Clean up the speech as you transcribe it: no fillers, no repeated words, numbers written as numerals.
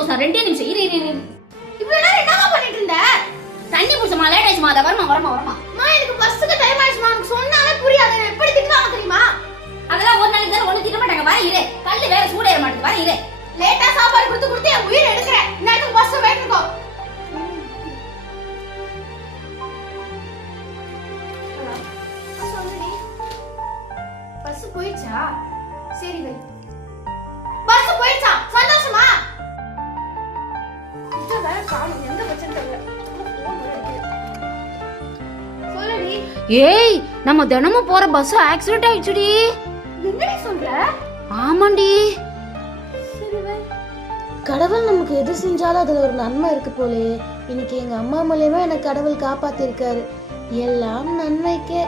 தோசை 2 நிமிஷம் இரு இரு இரு. இவ்வளவு நேரம் என்னமா பண்ணிட்டு இருந்த? தண்ணி புடிச்சமா லேட் ஆயிடுச்சுமா. அத வரமா வரமா வரமா. எனக்கு பஸ்ஸுக்கு டைம் ஆயிடுச்சுமா. உனக்கு சொன்னாலே புரியாது. நான் எப்படி திட்டுவாங்க தெரியுமா? அதெல்லாம் ஒரு நாளைக்கு தான் ஒண்ணு திட்ட மாட்டாங்க. வர இரு. கல்லு வேற சூடேற மாட்டேங்குது. வர இரு. லேட்டா சாப்பாடு கொடுத்து என் உயிர் எடுக்கிறேன். இந்த இடத்துக்கு பஸ் வெயிட் இருக்கோ. சொல்லுடி. பஸ் போயிடுச்சா? சரி வை. பஸ் போயிடுச்சா? சந்தோஷமா? இத வேற காணோம். எங்க வச்சேன்னு தெரியல. சொல்லுடி. ஏய், நம்ம தினமும் போற பஸ் ஆக்சிடென்ட் ஆயிடுச்சுடி. என்னடி சொல்ற? ஆமாண்டி. கடவுள் நமக்கு எது செஞ்சாலும் அதுல ஒரு நன்மை இருக்கு போலே. இன்னைக்கு எங்க அம்மா மூலியமா எனக்கு கடவுள் காப்பாத்திருக்காரு. எல்லாம் நன்மைக்கே.